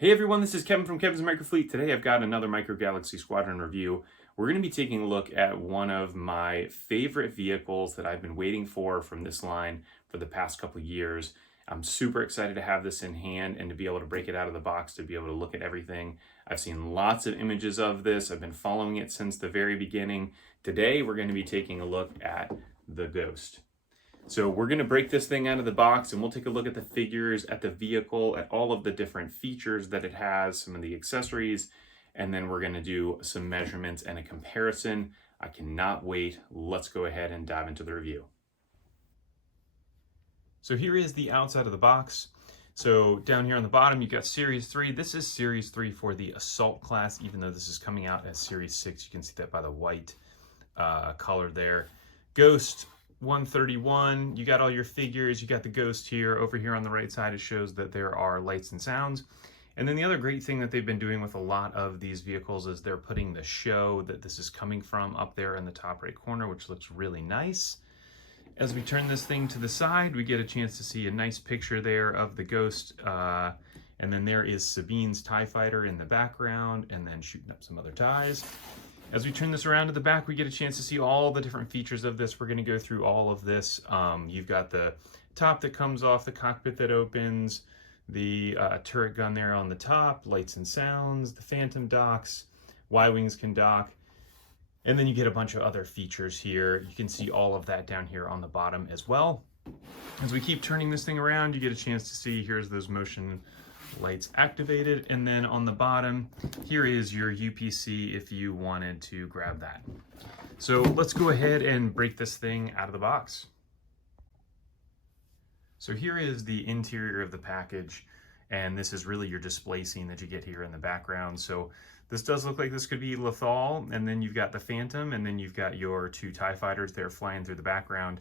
Hey everyone, this is Kevin from Kevin's Microfleet. Today I've got another Micro Galaxy Squadron review. We're going to be taking a look at one of my favorite vehicles that I've been waiting for from this line for the past couple of years. I'm super excited to have this in hand and to be able to break it out of the box, to be able to look at everything. I've seen lots of images of this. I've been following it since the very beginning. Today we're going to be taking a look at the Ghost. So we're going to break this thing out of the box and we'll take a look at the figures, at the vehicle, at all of the different features that it has, some of the accessories, and then we're going to do some measurements and a comparison. I cannot wait. Let's go ahead and dive into the review. So here is the outside of the box. So down here on the bottom, you've got Series 3. This is Series 3 for the Assault class, even though this is coming out as Series 6. You can see that by the white color there. Ghost 131, you got all your figures, you got the Ghost here. Over here on the right side, it shows that there are lights and sounds. And then the other great thing that they've been doing with a lot of these vehicles is they're putting the show that this is coming from up there in the top right corner, which looks really nice. As we turn this thing to the side, we get a chance to see a nice picture there of the Ghost. And then there is Sabine's TIE Fighter in the background and then shooting up some other TIEs. As we turn this around to the back, we get a chance to see all the different features of this. We're going to go through all of this. You've got the top that comes off, the cockpit that opens, the turret gun there on the top, lights and sounds, the Phantom docks, Y-Wings can dock, and then you get a bunch of other features here. You can see all of that down here on the bottom as well. As we keep turning this thing around, you get a chance to see here's those motion lights activated, and then on the bottom here is your UPC if you wanted to grab that. So let's go ahead and break this thing out of the box. So here is the interior of the package, and this is really your display scene that you get here in the background. So this does look like this could be Lethal, and then you've got the Phantom, and then you've got your two TIE fighters there flying through the background.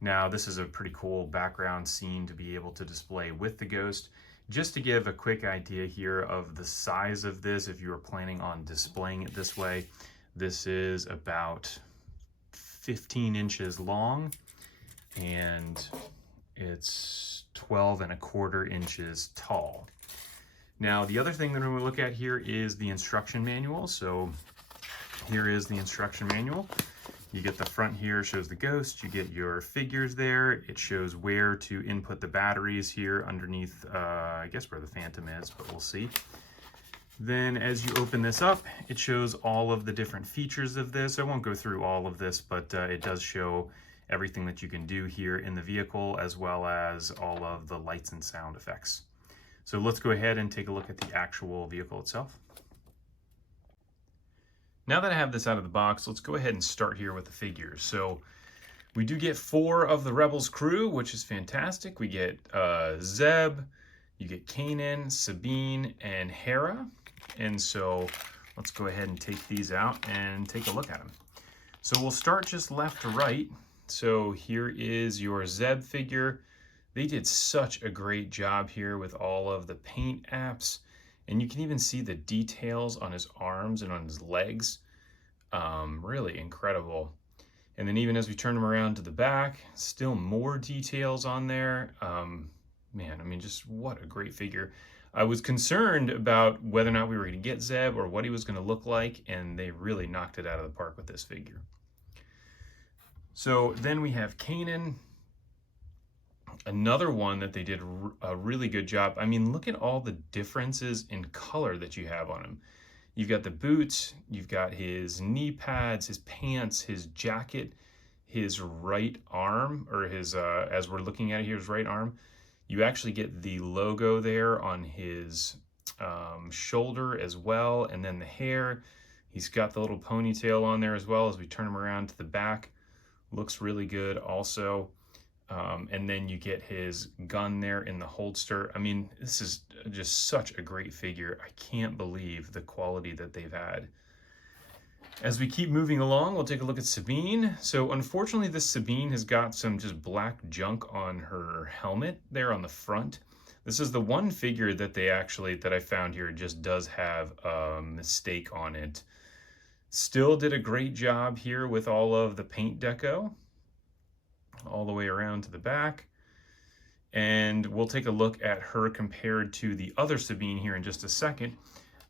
Now this is a pretty cool background scene to be able to display with the Ghost. Just to give a quick idea here of the size of this, if you were planning on displaying it this way, this is about 15 inches long and it's 12¼ inches tall. Now, the other thing that I'm going to look at here is the instruction manual. So here is the instruction manual. You get the front here, shows the Ghost, you get your figures there, it shows where to input the batteries here underneath, I guess where the Phantom is, but we'll see. Then as you open this up, it shows all of the different features of this. I won't go through all of this, but it does show everything that you can do here in the vehicle, as well as all of the lights and sound effects. So let's go ahead and take a look at the actual vehicle itself. Now that I have this out of the box, let's go ahead and start here with the figures. So we do get 4 of the Rebels crew, which is fantastic. We get Zeb, you get Kanan, Sabine, and Hera. And so let's go ahead and take these out and take a look at them. So we'll start just left to right. So here is your Zeb figure. They did such a great job here with all of the paint apps. And you can even see the details on his arms and on his legs. Really incredible. And then even as we turn him around to the back, still more details on there. Man, I mean, just what a great figure. I was concerned about whether or not we were going to get Zeb or what he was going to look like, and they really knocked it out of the park with this figure. So then we have Kanan. Another one that they did a really good job. I mean, look at all the differences in color that you have on him. You've got the boots, you've got his knee pads, his pants, his jacket, his right arm, or his, as we're looking at it here, his right arm. You actually get the logo there on his shoulder as well, and then the hair. He's got the little ponytail on there as well. As we turn him around to the back, looks really good also. And then you get his gun there in the holster. I mean, this is just such a great figure. I can't believe the quality that they've had. As we keep moving along, we'll take a look at Sabine. So unfortunately, this Sabine has got some just black junk on her helmet there on the front. This is the one figure that that I found here just does have a mistake on it. Still did a great job here with all of the paint deco all the way around to the back. And we'll take a look at her compared to the other Sabine here in just a second,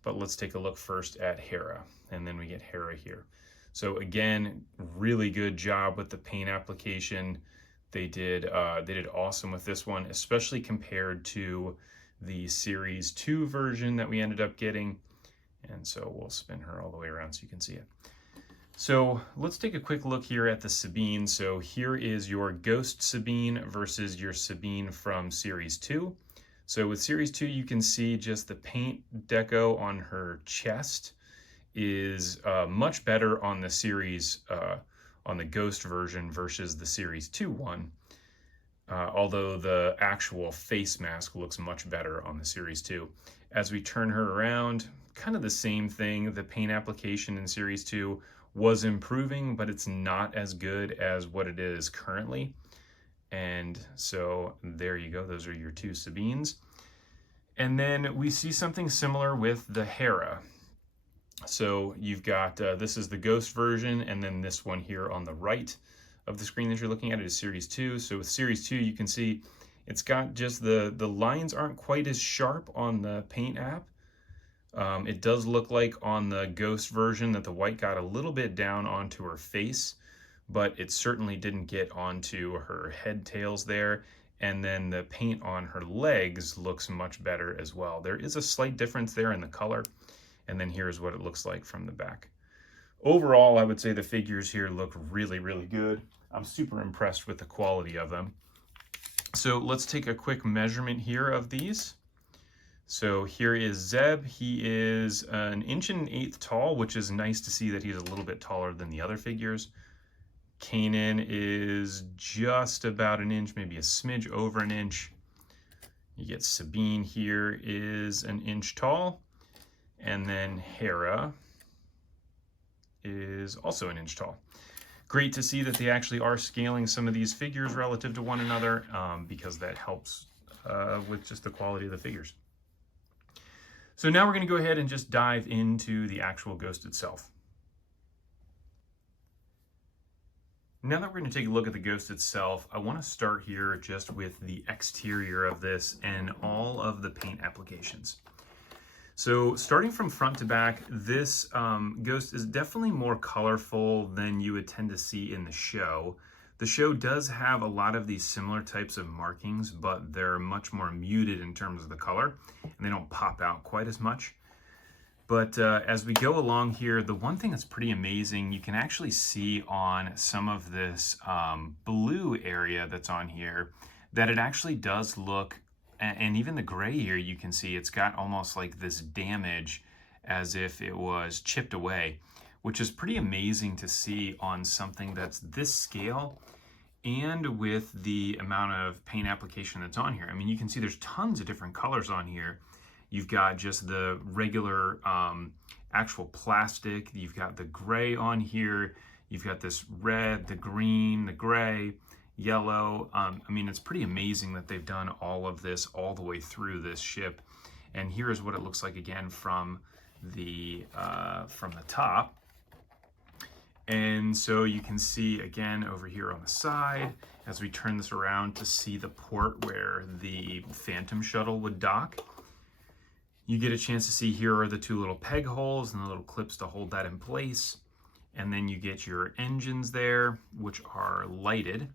but let's take a look first at Hera, and then we get Hera here. So again, really good job with the paint application. They did awesome with this one, especially compared to the Series 2 version that we ended up getting. And so we'll spin her all the way around so you can see it. So let's take a quick look here at the Sabine. So here is your Ghost Sabine versus your Sabine from Series 2. So with Series 2, you can see just the paint deco on her chest is much better on the Series, on the Ghost version versus the Series 2 one. Although the actual face mask looks much better on the Series 2. As we turn her around, kind of the same thing. The paint application in Series 2 was improving, but it's not as good as what it is currently. And so there you go. Those are your two Sabines. And then we see something similar with the Hera. So you've got, this is the Ghost version, and then this one here on the right of the screen that you're looking at is Series 2. So with Series 2, you can see it's got just the lines aren't quite as sharp on the paint app. It does look like on the Ghost version that the white got a little bit down onto her face, but it certainly didn't get onto her head tails there. And then the paint on her legs looks much better as well. There is a slight difference there in the color. And then here's what it looks like from the back. Overall, I would say the figures here look really, really good. I'm super impressed with the quality of them. So let's take a quick measurement here of these. So here is Zeb. He is 1 1/8 inches tall, which is nice to see that he's a little bit taller than the other figures. Kanan is just about 1 inch, maybe a smidge over 1 inch. You get Sabine here is 1 inch tall. And then Hera is also 1 inch tall. Great to see that they actually are scaling some of these figures relative to one another, because that helps with just the quality of the figures. So now we're going to go ahead and just dive into the actual Ghost itself. Now that we're going to take a look at the Ghost itself, I want to start here just with the exterior of this and all of the paint applications. So starting from front to back, this Ghost is definitely more colorful than you would tend to see in the show. The show does have a lot of these similar types of markings, but they're much more muted in terms of the color, and they don't pop out quite as much. But as we go along here, the one thing that's pretty amazing, you can actually see on some of this blue area that's on here, that it actually does look, and even the gray here, you can see it's got almost like this damage as if it was chipped away, which is pretty amazing to see on something that's this scale and with the amount of paint application that's on here. I mean, you can see there's tons of different colors on here. You've got just the regular actual plastic. You've got the gray on here. You've got this red, the green, the gray, yellow. I mean, it's pretty amazing that they've done all of this all the way through this ship. And here's what it looks like again from the top. And so you can see again over here on the side, as we turn this around to see the port where the Phantom shuttle would dock. You get a chance to see here are the two little peg holes and the little clips to hold that in place. And then you get your engines there, which are lighted.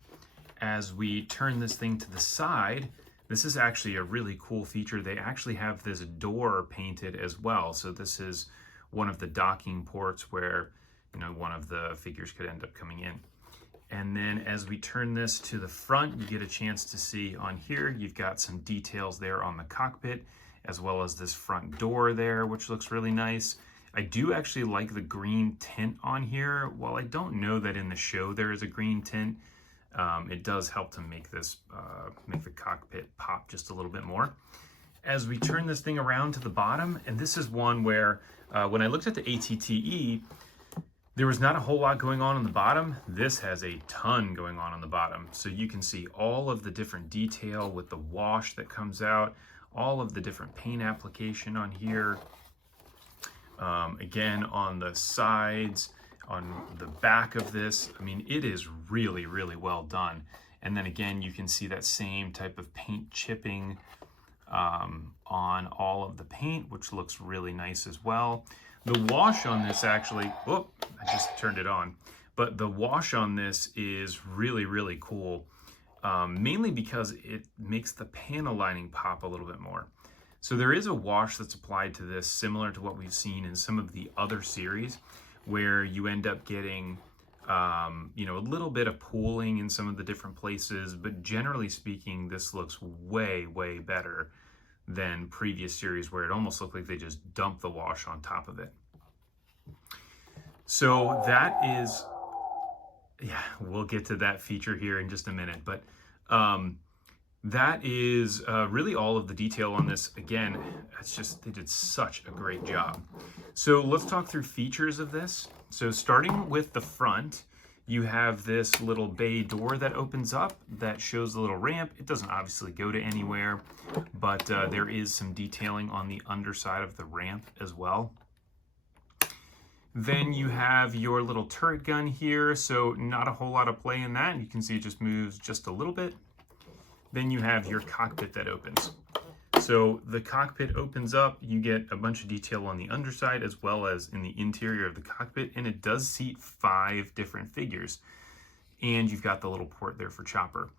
As we turn this thing to the side, this is actually a really cool feature. They actually have this door painted as well. So this is one of the docking ports where, you know, one of the figures could end up coming in. And then as we turn this to the front, you get a chance to see on here, you've got some details there on the cockpit, as well as this front door there, which looks really nice. I do actually like the green tint on here. While I don't know that in the show there is a green tint, it does help to make this, make the cockpit pop just a little bit more. As we turn this thing around to the bottom, and this is one where when I looked at the ATTE, there was not a whole lot going on the bottom. This has a ton going on the bottom. So you can see all of the different detail with the wash that comes out, all of the different paint application on here. Again, on the sides, on the back of this, I mean, it is really, really well done. And then again, you can see that same type of paint chipping on all of the paint, which looks really nice as well. The wash on this actually, whoop, I just turned it on. But the wash on this is really, really cool, mainly because it makes the panel lining pop a little bit more. So there is a wash that's applied to this similar to what we've seen in some of the other series, where you end up getting you know, a little bit of pooling in some of the different places, but generally speaking, this looks way, way better than previous series where it almost looked like they just dumped the wash on top of it. So that is, yeah, we'll get to that feature here in just a minute, but that is really all of the detail on this. Again, it's just, they did such a great job. So let's talk through features of this. So starting with the front, you have this little bay door that opens up that shows the little ramp. It doesn't obviously go to anywhere, but there is some detailing on the underside of the ramp as well. Then you have your little turret gun here, so not a whole lot of play in that. You can see it just moves just a little bit. Then you have your cockpit that opens. So the cockpit opens up, you get a bunch of detail on the underside as well as in the interior of the cockpit, and it does seat 5 different figures. And you've got the little port there for Chopper,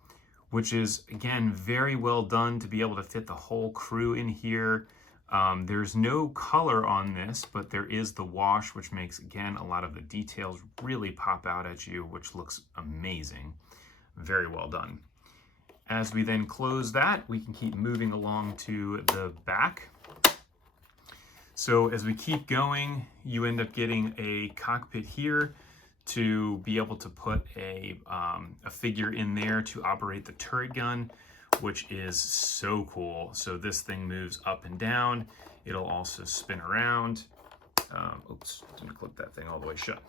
which is, again, very well done to be able to fit the whole crew in here. There's no color on this, but there is the wash, which makes, again, a lot of the details really pop out at you, which looks amazing. Very well done. As we then close that, we can keep moving along to the back. So as we keep going, you end up getting a cockpit here to be able to put a figure in there to operate the turret gun, which is so cool. So this thing moves up and down. It'll also spin around. Oops, didn't clip that thing all the way shut.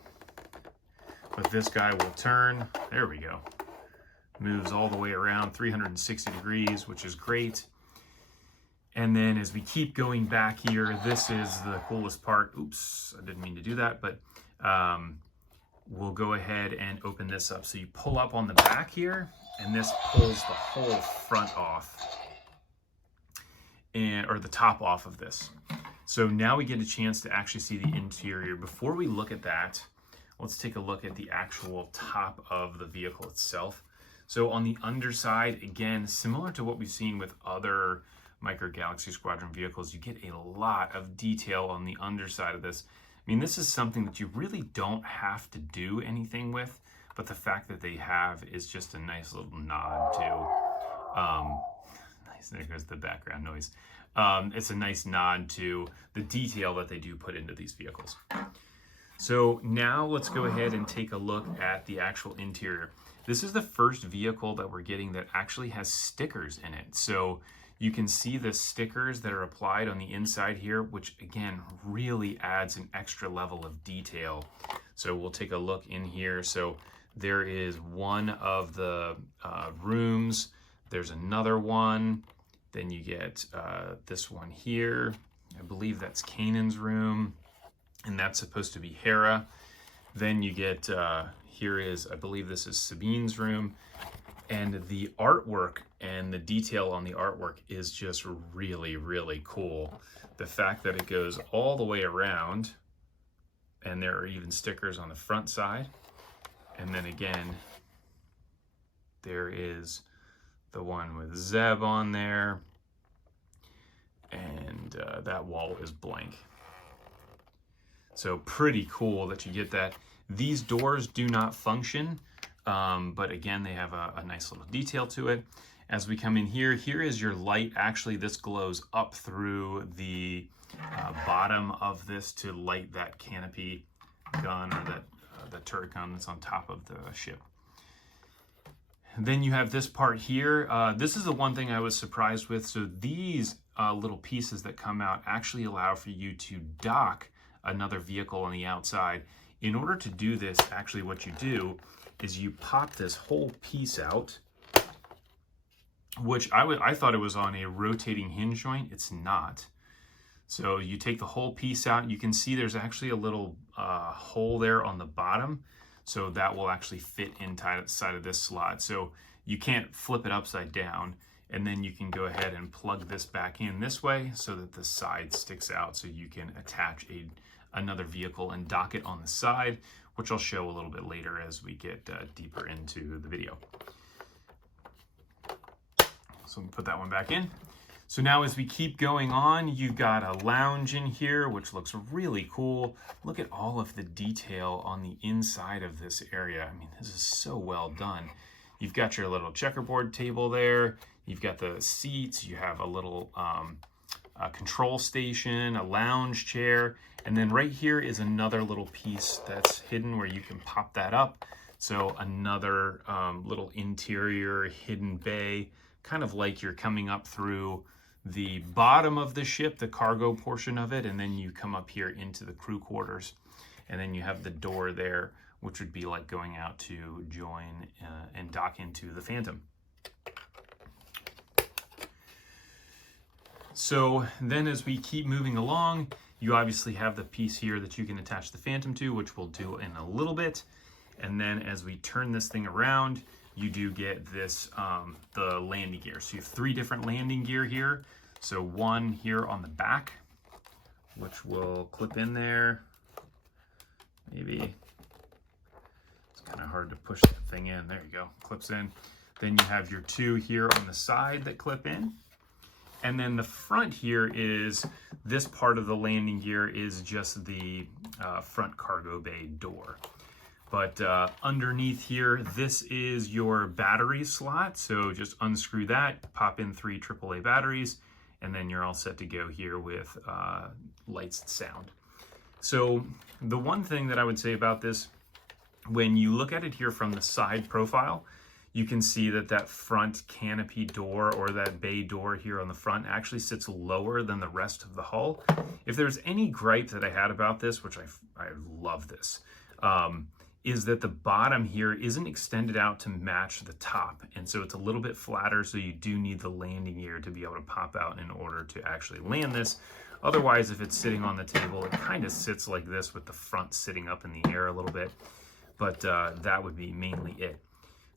But this guy will turn. There we go. Moves all the way around 360 degrees, which is great. And then as we keep going back here, this is the coolest part. Oops, I didn't mean to do that, but we'll go ahead and open this up. So you pull up on the back here, and this pulls the whole front off, or the top off of this. So now we get a chance to actually see the interior. Before we look at that, let's take a look at the actual top of the vehicle itself. So on the underside, again, similar to what we've seen with other Micro Galaxy Squadron vehicles, you get a lot of detail on the underside of this. I mean, this is something that you really don't have to do anything with, but the fact that they have is just a nice little nod to, nice, there goes the background noise. It's a nice nod to the detail that they do put into these vehicles. So now let's go ahead and take a look at the actual interior. This is the first vehicle that we're getting that actually has stickers in it. So you can see the stickers that are applied on the inside here, which again, really adds an extra level of detail. So we'll take a look in here. So there is one of the rooms. There's another one. Then you get this one here. I believe that's Kanan's room, and that's supposed to be Hera. Then you get, here is, I believe this is Sabine's room. And the artwork and the detail on the artwork is just really, really cool. The fact that it goes all the way around, and there are even stickers on the front side. And then again, there is the one with Zeb on there. And that wall is blank. So pretty cool that you get that. These doors do not function, but again, they have a nice little detail to it. As we come in here, here is your light. Actually, this glows up through the bottom of this to light that canopy gun, or that the turret gun that's on top of the ship. Then you have this part here. This is the one thing I was surprised with. So these little pieces that come out actually allow for you to dock another vehicle on the outside. In order to do this, actually what you do is you pop this whole piece out, which I thought it was on a rotating hinge joint. It's not. So you take the whole piece out. You can see there's actually a little hole there on the bottom. So that will actually fit inside of this slot. So you can't flip it upside down, and then you can go ahead and plug this back in this way so that the side sticks out, so you can attach another vehicle and dock it on the side, which I'll show a little bit later as we get deeper into the video. So we put that one back in. So now as we keep going on, you've got a lounge in here, which looks really cool. Look at all of the detail on the inside of this area. I mean, this is so well done. You've got your little checkerboard table there. You've got the seats. You have a little control station, a lounge chair. And then right here is another little piece that's hidden where you can pop that up. So another little interior hidden bay, kind of like you're coming up through the bottom of the ship, the cargo portion of it, and then you come up here into the crew quarters. And then you have the door there, which would be like going out to join and dock into the Phantom. So then as we keep moving along, you obviously have the piece here that you can attach the Phantom to, which we'll do in a little bit. And then as we turn this thing around, you do get this, the landing gear. So you have 3 different landing gear here. So one here on the back, which will clip in there. Maybe. It's kind of hard to push that thing in. There you go, clips in. Then you have your 2 here on the side that clip in. And then the front here is, this part of the landing gear is just the front cargo bay door. But underneath here, this is your battery slot. So just unscrew that, pop in 3 AAA batteries, and then you're all set to go here with lights and sound. So the one thing that I would say about this, when you look at it here from the side profile, you can see that that front canopy door, or that bay door here on the front, actually sits lower than the rest of the hull. If there's any gripe that I had about this, which I love this, is that the bottom here isn't extended out to match the top. And so it's a little bit flatter, so you do need the landing gear to be able to pop out in order to actually land this. Otherwise, if it's sitting on the table, it kind of sits like this with the front sitting up in the air a little bit. But that would be mainly it.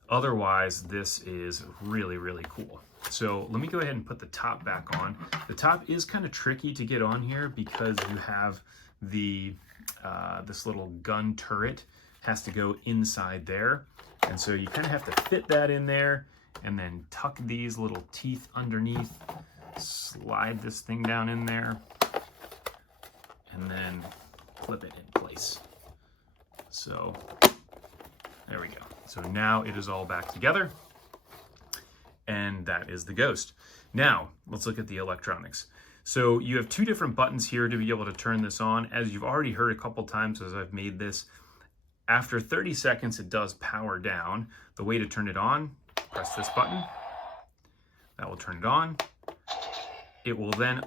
Otherwise, this is really, really cool. So let me go ahead and put the top back on. The top is kind of tricky to get on here because you have the this little gun turret has to go inside there. And so you kind of have to fit that in there and then tuck these little teeth underneath, slide this thing down in there, and then clip it in place. So there we go. So now it is all back together, and that is the Ghost. Now let's look at the electronics. So you have 2 different buttons here to be able to turn this on. As you've already heard a couple times as I've made this, after 30 seconds, it does power down. The way to turn it on, press this button. That will turn it on. It will then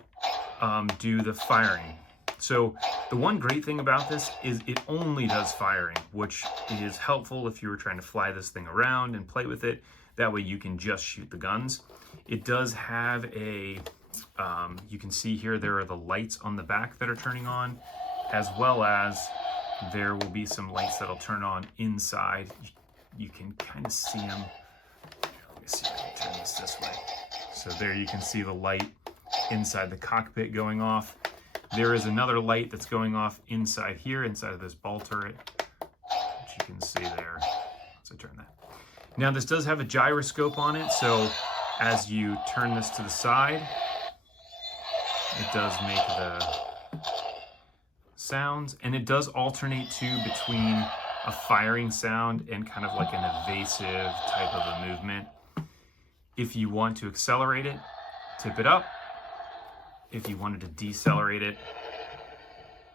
do the firing. So the one great thing about this is it only does firing, which is helpful if you were trying to fly this thing around and play with it. That way you can just shoot the guns. It does have a, you can see here, there are the lights on the back that are turning on, as well as there will be some lights that'll turn on inside. You can kind of see them. Let me see if I can turn this way. So there you can see the light inside the cockpit going off. There is another light that's going off inside here, inside of this ball turret, which you can see there. So turn that. Now this does have a gyroscope on it, so as you turn this to the side, it does make the sounds, and it does alternate too between a firing sound and kind of like an evasive type of a movement. If you want to accelerate it, tip it up. If you wanted to decelerate it,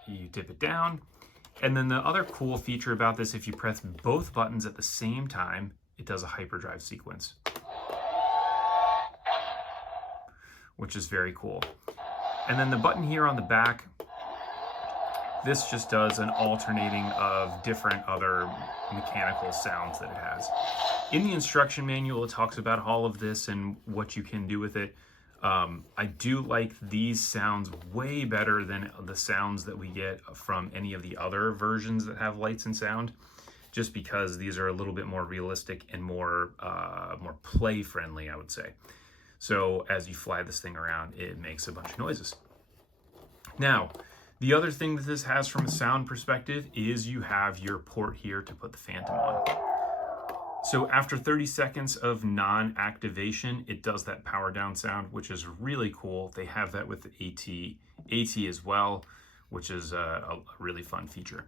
you tip it down. And then the other cool feature about this, if you press both buttons at the same time, it does a hyperdrive sequence, which is very cool. And then the button here on the back, this just does an alternating of different other mechanical sounds that it has. In the instruction manual, it talks about all of this and what you can do with it. I do like these sounds way better than the sounds that we get from any of the other versions that have lights and sound. just because these are a little bit more realistic and more play friendly, I would say. So as you fly this thing around, it makes a bunch of noises. Now, the other thing that this has from a sound perspective is you have your port here to put the Phantom on. So after 30 seconds of non-activation, it does that power down sound, which is really cool. They have that with the AT as well, which is a really fun feature.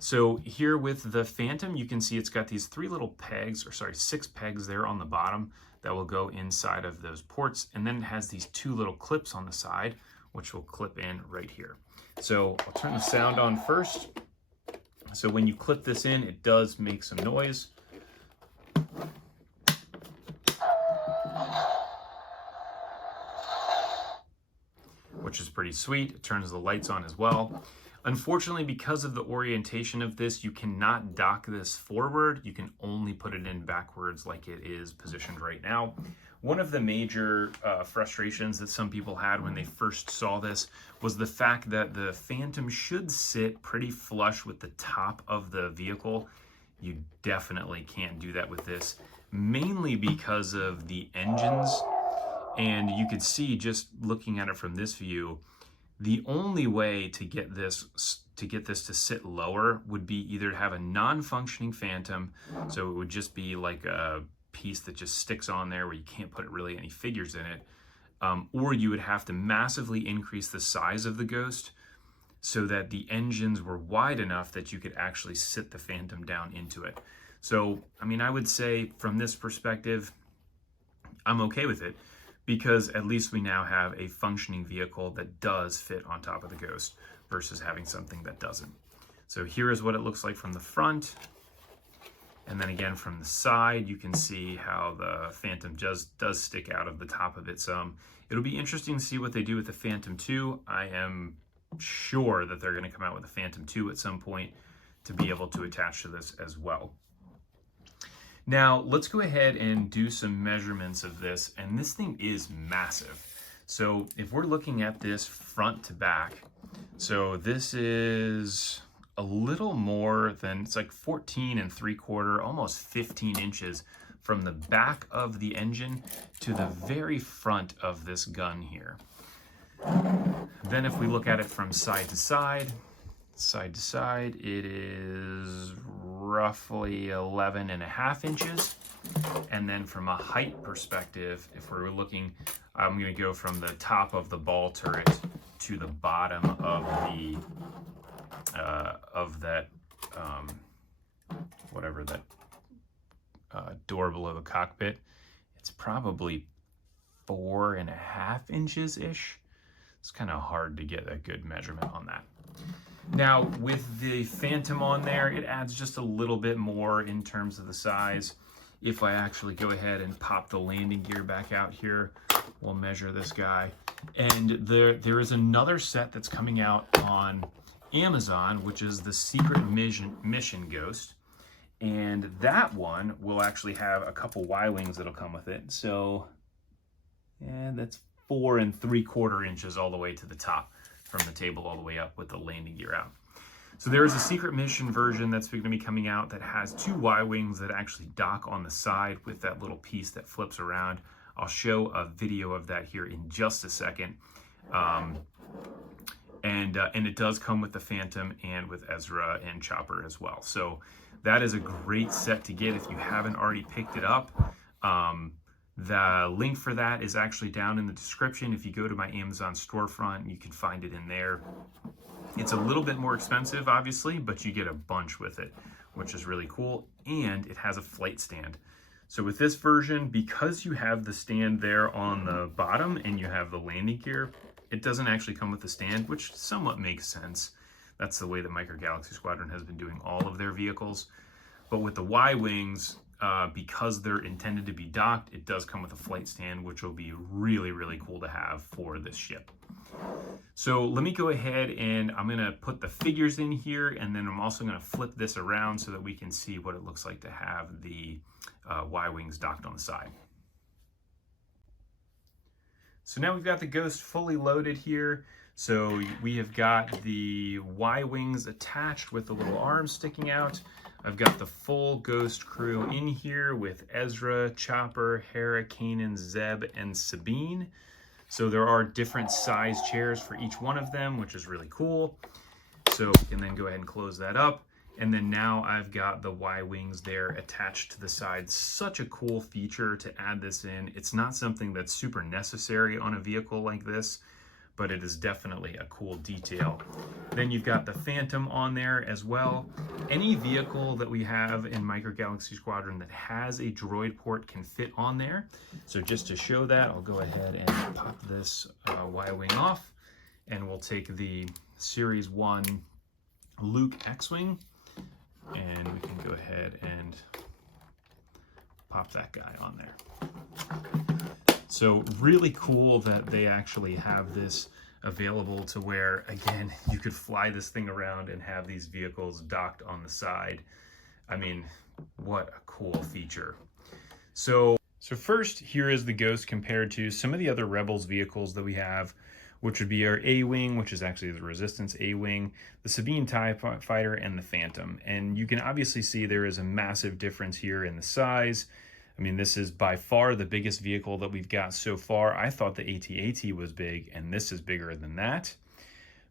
So here with the Phantom, you can see it's got these 6 pegs there on the bottom that will go inside of those ports. And then it has these 2 little clips on the side, which will clip in right here. So I'll turn the sound on first. So when you clip this in, it does make some noise. Which is pretty sweet. It turns the lights on as well. Unfortunately, because of the orientation of this, you cannot dock this forward. You can only put it in backwards like it is positioned right now. One of the major frustrations that some people had when they first saw this was the fact that the Phantom should sit pretty flush with the top of the vehicle. You definitely can't do that with this, mainly because of the engines. And you could see, just looking at it from this view, the only way to get this to sit lower would be either to have a non-functioning Phantom, so it would just be like a piece that just sticks on there where you can't put really any figures in it, or you would have to massively increase the size of the Ghost so that the engines were wide enough that you could actually sit the Phantom down into it. So, I mean, I would say from this perspective, I'm okay with it, because at least we now have a functioning vehicle that does fit on top of the Ghost versus having something that doesn't. So here is what it looks like from the front. And then again from the side, you can see how the Phantom does stick out of the top of it some. It'll be interesting to see what they do with the Phantom 2. I am sure that they're going to come out with a Phantom 2 at some point to be able to attach to this as well. Now, let's go ahead and do some measurements of this, and this thing is massive. So if we're looking at this front to back, so this is a little more than, it's like 14 3/4, almost 15 inches from the back of the engine to the very front of this gun here. Then if we look at it from side to side, it is roughly 11.5 inches. And then from a height perspective, if we're looking, I'm going to go from the top of the ball turret to the bottom of the whatever that door below the cockpit. It's probably 4.5 inches ish. It's kind of hard to get a good measurement on that. Now, with the Phantom on there, it adds just a little bit more in terms of the size. If I actually go ahead and pop the landing gear back out here, we'll measure this guy. And there is another set that's coming out on Amazon, which is the Secret Mission Ghost. And that one will actually have a couple Y-wings that'll come with it. So, yeah, that's 4 3/4 inches all the way to the top, from the table all the way up with the landing gear out. So there is a Secret Mission version that's going to be coming out that has 2 Y-wings that actually dock on the side with that little piece that flips around. I'll show a video of that here in just a second. And it does come with the Phantom and with Ezra and Chopper as well. So that is a great set to get if you haven't already picked it up. The link for that is actually down in the description. If you go to my Amazon storefront, you can find it in there. It's a little bit more expensive, obviously, but you get a bunch with it, which is really cool. And it has a flight stand. So with this version, because you have the stand there on the bottom and you have the landing gear, it doesn't actually come with the stand, which somewhat makes sense. That's the way that Micro Galaxy Squadron has been doing all of their vehicles. But with the Y-wings, because they're intended to be docked, it does come with a flight stand, which will be really, really cool to have for this ship. So let me go ahead and I'm going to put the figures in here, and then I'm also going to flip this around so that we can see what it looks like to have the Y-wings docked on the side. So now we've got the Ghost fully loaded here. So we have got the Y-wings attached with the little arms sticking out. I've got the full Ghost crew in here with Ezra, Chopper, Hera, Kanan, Zeb, and Sabine. So there are different size chairs for each one of them, which is really cool. So we can then go ahead and close that up. And then now I've got the Y-wings there attached to the side. Such a cool feature to add this in. It's not something that's super necessary on a vehicle like this, but it is definitely a cool detail. Then you've got the Phantom on there as well. Any vehicle that we have in Micro Galaxy Squadron that has a droid port can fit on there. So just to show that, I'll go ahead and pop this Y-wing off, and we'll take the Series 1 Luke X-Wing, and we can go ahead and pop that guy on there. So really cool that they actually have this available to where, again, you could fly this thing around and have these vehicles docked on the side. I mean, what a cool feature. So first, here is the Ghost compared to some of the other Rebels vehicles that we have, which would be our A-Wing, which is actually the Resistance A-Wing, the Sabine TIE Fighter, and the Phantom. And you can obviously see there is a massive difference here in the size. I mean, this is by far the biggest vehicle that we've got so far. I thought the AT-AT was big, and this is bigger than that.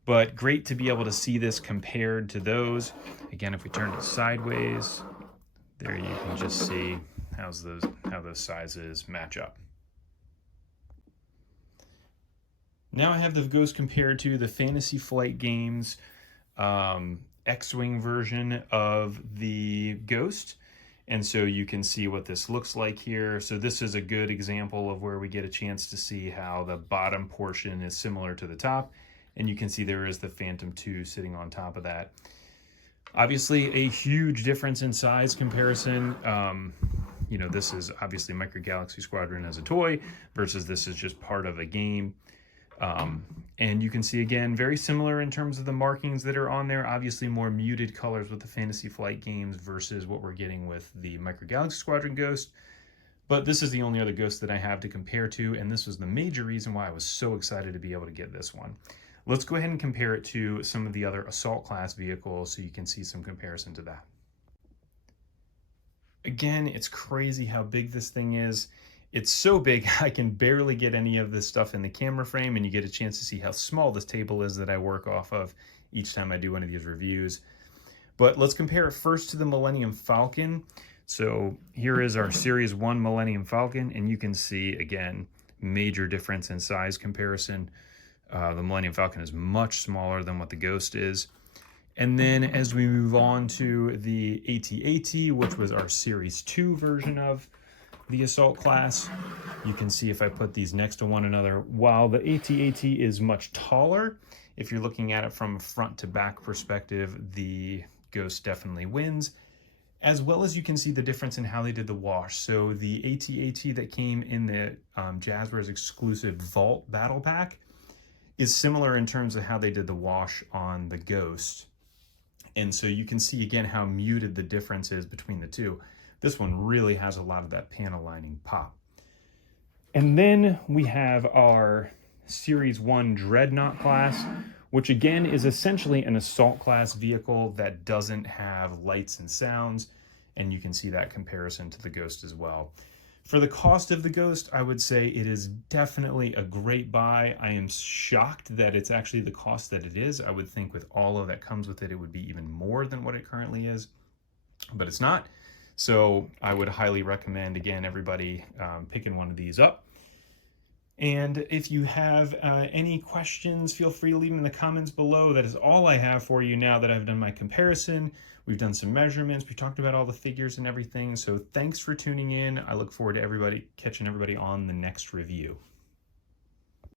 But great to be able to see this compared to those. Again, if we turn it sideways, there you can just see how those sizes match up. Now I have the Ghost compared to the Fantasy Flight Games X-Wing version of the Ghost. And so you can see what this looks like here. So this is a good example of where we get a chance to see how the bottom portion is similar to the top. And you can see there is the Phantom 2 sitting on top of that. Obviously a huge difference in size comparison. You know, this is obviously Micro Galaxy Squadron as a toy versus this is just part of a game. And you can see, again, very similar in terms of the markings that are on there. Obviously more muted colors with the Fantasy Flight Games versus what we're getting with the Micro Galaxy Squadron Ghost. But this is the only other Ghost that I have to compare to, and this was the major reason why I was so excited to be able to get this one. Let's go ahead and compare it to some of the other Assault class vehicles so you can see some comparison to that. Again, it's crazy how big this thing is. It's so big, I can barely get any of this stuff in the camera frame, and you get a chance to see how small this table is that I work off of each time I do one of these reviews. But let's compare it first to the Millennium Falcon. So here is our Series 1 Millennium Falcon, and you can see, again, major difference in size comparison. The Millennium Falcon is much smaller than what the Ghost is. And then as we move on to the AT-AT, which was our Series 2 version of the Assault class, you can see if I put these next to one another, while the AT-AT is much taller, if you're looking at it from a front to back perspective, the Ghost definitely wins, as well as you can see the difference in how they did the wash. So the AT-AT that came in the Jazwares exclusive Vault battle pack is similar in terms of how they did the wash on the Ghost. And so you can see again how muted the difference is between the two. This one really has a lot of that panel lining pop. And then we have our Series 1 Dreadnought class, which again is essentially an Assault class vehicle that doesn't have lights and sounds. And you can see that comparison to the Ghost as well. For the cost of the Ghost, I would say it is definitely a great buy. I am shocked that it's actually the cost that it is. I would think with all of that comes with it, it would be even more than what it currently is, but it's not. So I would highly recommend, again, everybody picking one of these up. And if you have any questions, feel free to leave them in the comments below. That is all I have for you now that I've done my comparison. We've done some measurements. We talked about all the figures and everything. So thanks for tuning in. I look forward to catching everybody on the next review.